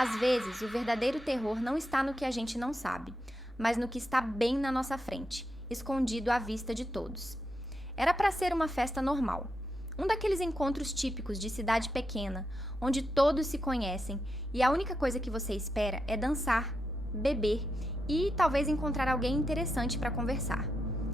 Às vezes, o verdadeiro terror não está no que a gente não sabe, mas no que está bem na nossa frente, escondido à vista de todos. Era para ser uma festa normal. Um daqueles encontros típicos de cidade pequena, onde todos se conhecem e a única coisa que você espera é dançar, beber e talvez encontrar alguém interessante para conversar.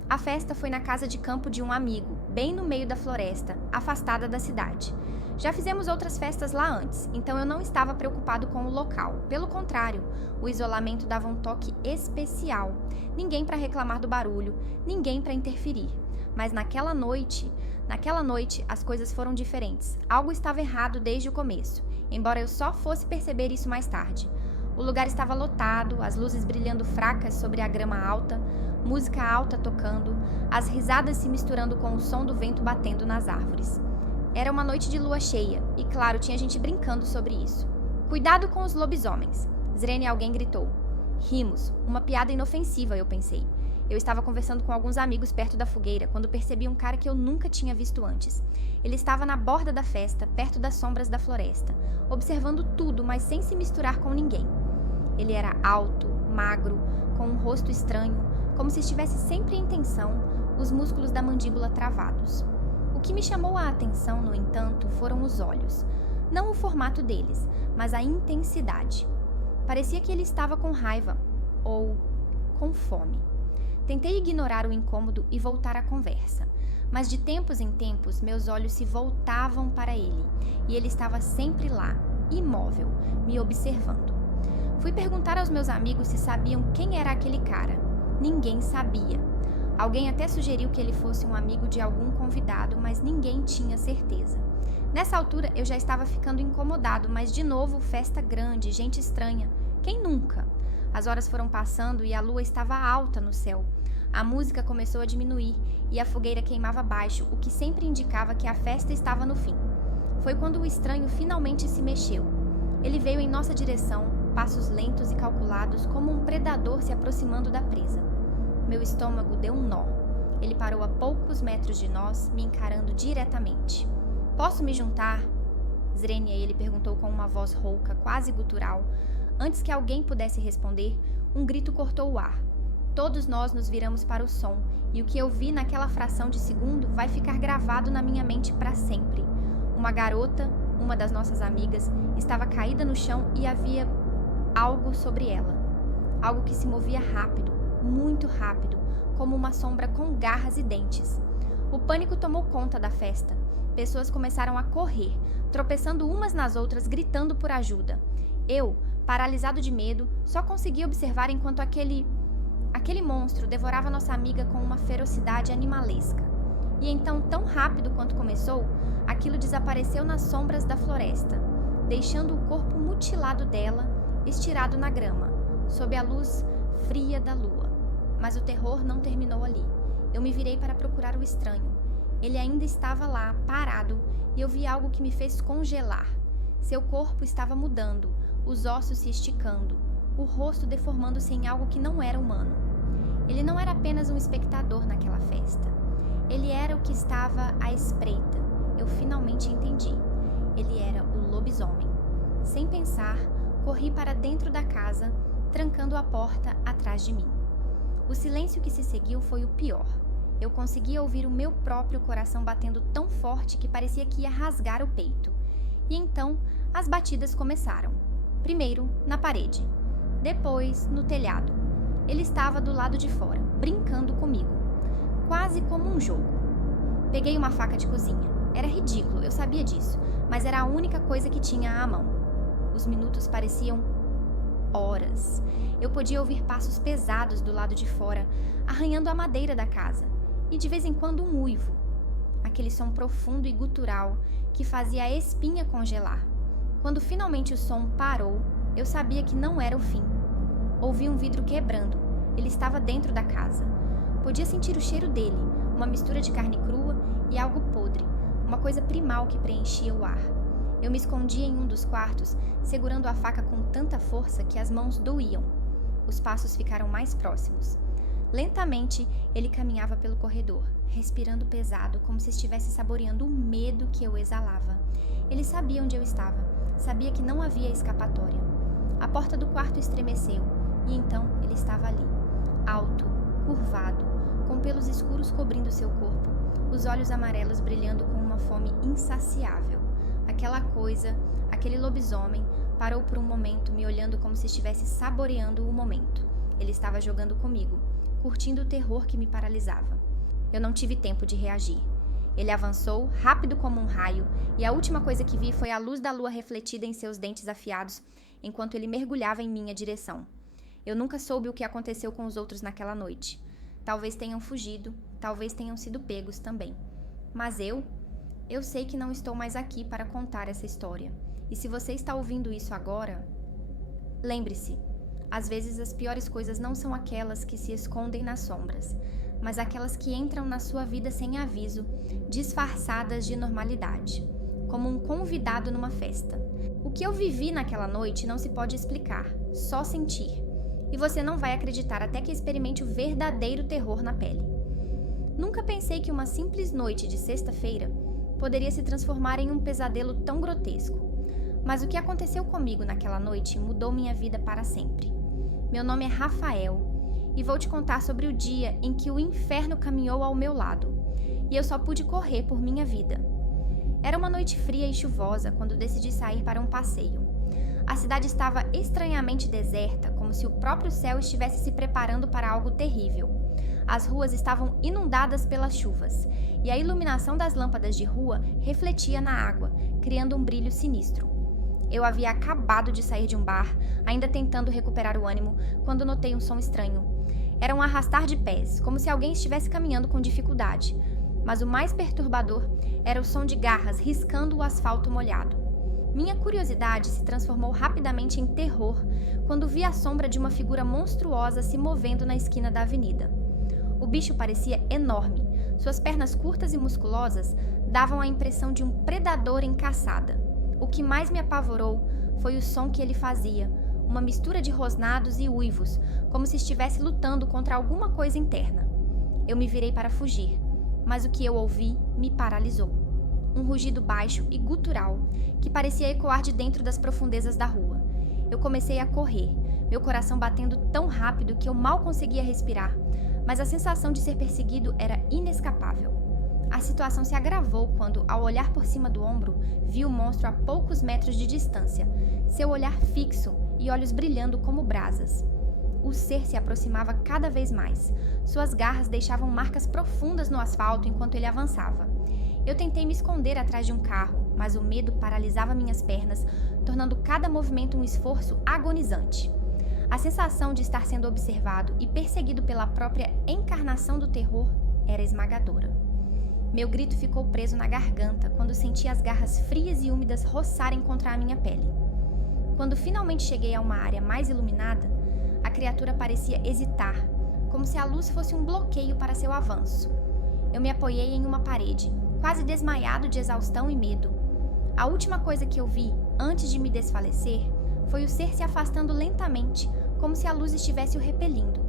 A festa foi na casa de campo de um amigo, bem no meio da floresta, afastada da cidade. Já fizemos outras festas lá antes, então eu não estava preocupado com o local. Pelo contrário, o isolamento dava um toque especial. Ninguém para reclamar do barulho, ninguém para interferir. Mas naquela noite, as coisas foram diferentes. Algo estava errado desde o começo, embora eu só fosse perceber isso mais tarde. O lugar estava lotado, as luzes brilhando fracas sobre a grama alta, música alta tocando, as risadas se misturando com o som do vento batendo nas árvores. Era uma noite de lua cheia, e claro, tinha gente brincando sobre isso. Cuidado com os lobisomens, Zrene alguém gritou. Rimos, uma piada inofensiva, eu pensei. Eu estava conversando com alguns amigos perto da fogueira quando percebi um cara que eu nunca tinha visto antes. Ele estava na borda da festa, perto das sombras da floresta, observando tudo, mas sem se misturar com ninguém. Ele era alto, magro, com um rosto estranho, como se estivesse sempre em tensão, os músculos da mandíbula travados. O que me chamou a atenção, no entanto, foram os olhos. Não o formato deles, mas a intensidade. Parecia que ele estava com raiva, ou com fome. Tentei ignorar o incômodo e voltar à conversa, mas de tempos em tempos meus olhos se voltavam para ele, e ele estava sempre lá, imóvel, me observando. Fui perguntar aos meus amigos se sabiam quem era aquele cara. Ninguém sabia. Alguém até sugeriu que ele fosse um amigo de algum convidado, mas ninguém tinha certeza. Nessa altura eu já estava ficando incomodado, mas de novo festa grande, gente estranha. Quem nunca? As horas foram passando e a lua estava alta no céu. A música começou a diminuir e a fogueira queimava baixo, o que sempre indicava que a festa estava no fim. Foi quando o estranho finalmente se mexeu. Ele veio em nossa direção, passos lentos e calculados, como um predador se aproximando da presa. Meu estômago deu um nó. Ele parou a poucos metros de nós, me encarando diretamente. Posso me juntar? Zrene, ele perguntou com uma voz rouca, quase gutural. Antes que alguém pudesse responder, um grito cortou o ar. Todos nós nos viramos para o som, e o que eu vi naquela fração de segundo vai ficar gravado na minha mente para sempre. Uma garota, uma das nossas amigas, estava caída no chão e havia algo sobre ela. Algo que se movia rápido, muito rápido, como uma sombra com garras e dentes. O pânico tomou conta da festa. Pessoas começaram a correr, tropeçando umas nas outras, gritando por ajuda. Eu, paralisado de medo, só conseguia observar enquanto aquele monstro devorava nossa amiga com uma ferocidade animalesca. E então, tão rápido quanto começou, aquilo desapareceu nas sombras da floresta, deixando o corpo mutilado dela, estirado na grama, sob a luz fria da lua. Mas o terror não terminou ali. Eu me virei para procurar o estranho. Ele ainda estava lá, parado, e eu vi algo que me fez congelar. Seu corpo estava mudando, os ossos se esticando, o rosto deformando-se em algo que não era humano. Ele não era apenas um espectador naquela festa. Ele era o que estava à espreita. Eu finalmente entendi. Ele era o lobisomem. Sem pensar, corri para dentro da casa, trancando a porta atrás de mim. O silêncio que se seguiu foi o pior. Eu conseguia ouvir o meu próprio coração batendo tão forte que parecia que ia rasgar o peito. E então, as batidas começaram. Primeiro, na parede. Depois, no telhado. Ele estava do lado de fora, brincando comigo. Quase como um jogo. Peguei uma faca de cozinha. Era ridículo, eu sabia disso, mas era a única coisa que tinha à mão. Os minutos pareciam horas. Eu podia ouvir passos pesados do lado de fora, arranhando a madeira da casa, e de vez em quando um uivo. Aquele som profundo e gutural que fazia a espinha congelar. Quando finalmente o som parou, eu sabia que não era o fim. Ouvi um vidro quebrando. Ele estava dentro da casa. Podia sentir o cheiro dele, uma mistura de carne crua e algo podre, uma coisa primal que preenchia o ar. Eu me escondi em um dos quartos, segurando a faca com tanta força que as mãos doíam. Os passos ficaram mais próximos. Lentamente, ele caminhava pelo corredor, respirando pesado, como se estivesse saboreando o medo que eu exalava. Ele sabia onde eu estava, sabia que não havia escapatória. A porta do quarto estremeceu e então ele estava ali, alto, curvado, com pelos escuros cobrindo seu corpo, os olhos amarelos brilhando com uma fome insaciável. Aquela coisa, aquele lobisomem, parou por um momento me olhando como se estivesse saboreando o momento. Ele estava jogando comigo, curtindo o terror que me paralisava. Eu não tive tempo de reagir. Ele avançou, rápido como um raio, e a última coisa que vi foi a luz da lua refletida em seus dentes afiados, enquanto ele mergulhava em minha direção. Eu nunca soube o que aconteceu com os outros naquela noite. Talvez tenham fugido, talvez tenham sido pegos também. Mas eu sei que não estou mais aqui para contar essa história. E se você está ouvindo isso agora, lembre-se, às vezes as piores coisas não são aquelas que se escondem nas sombras, mas aquelas que entram na sua vida sem aviso, disfarçadas de normalidade, como um convidado numa festa. O que eu vivi naquela noite não se pode explicar, só sentir. E você não vai acreditar até que experimente o verdadeiro terror na pele. Nunca pensei que uma simples noite de sexta-feira poderia se transformar em um pesadelo tão grotesco. Mas o que aconteceu comigo naquela noite mudou minha vida para sempre. Meu nome é Rafael e vou te contar sobre o dia em que o inferno caminhou ao meu lado e eu só pude correr por minha vida. Era uma noite fria e chuvosa quando decidi sair para um passeio. A cidade estava estranhamente deserta, como se o próprio céu estivesse se preparando para algo terrível. As ruas estavam inundadas pelas chuvas, e a iluminação das lâmpadas de rua refletia na água, criando um brilho sinistro. Eu havia acabado de sair de um bar, ainda tentando recuperar o ânimo, quando notei um som estranho. Era um arrastar de pés, como se alguém estivesse caminhando com dificuldade. Mas o mais perturbador era o som de garras riscando o asfalto molhado. Minha curiosidade se transformou rapidamente em terror quando vi a sombra de uma figura monstruosa se movendo na esquina da avenida. O bicho parecia enorme. Suas pernas curtas e musculosas davam a impressão de um predador em caçada. O que mais me apavorou foi o som que ele fazia, uma mistura de rosnados e uivos, como se estivesse lutando contra alguma coisa interna. Eu me virei para fugir, mas o que eu ouvi me paralisou. Um rugido baixo e gutural, que parecia ecoar de dentro das profundezas da rua. Eu comecei a correr, meu coração batendo tão rápido que eu mal conseguia respirar, mas a sensação de ser perseguido era inescapável. A situação se agravou quando, ao olhar por cima do ombro, vi o monstro a poucos metros de distância, seu olhar fixo e olhos brilhando como brasas. O ser se aproximava cada vez mais. Suas garras deixavam marcas profundas no asfalto enquanto ele avançava. Eu tentei me esconder atrás de um carro, mas o medo paralisava minhas pernas, tornando cada movimento um esforço agonizante. A sensação de estar sendo observado e perseguido pela própria encarnação do terror era esmagadora. Meu grito ficou preso na garganta quando senti as garras frias e úmidas roçarem contra a minha pele. Quando finalmente cheguei a uma área mais iluminada, a criatura parecia hesitar, como se a luz fosse um bloqueio para seu avanço. Eu me apoiei em uma parede, quase desmaiado de exaustão e medo. A última coisa que eu vi, antes de me desfalecer, foi o ser se afastando lentamente, como se a luz estivesse o repelindo.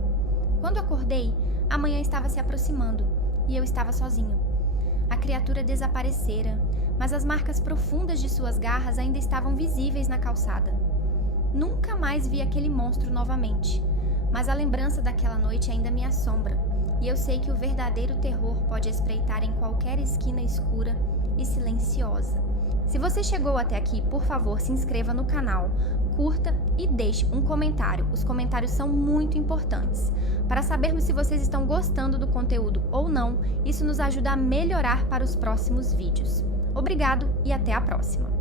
Quando acordei, a manhã estava se aproximando, e eu estava sozinho. A criatura desaparecera, mas as marcas profundas de suas garras ainda estavam visíveis na calçada. Nunca mais vi aquele monstro novamente, mas a lembrança daquela noite ainda me assombra, e eu sei que o verdadeiro terror pode espreitar em qualquer esquina escura e silenciosa. Se você chegou até aqui, por favor, se inscreva no canal, curta e deixe um comentário. Os comentários são muito importantes. Para sabermos se vocês estão gostando do conteúdo ou não, isso nos ajuda a melhorar para os próximos vídeos. Obrigado e até a próxima!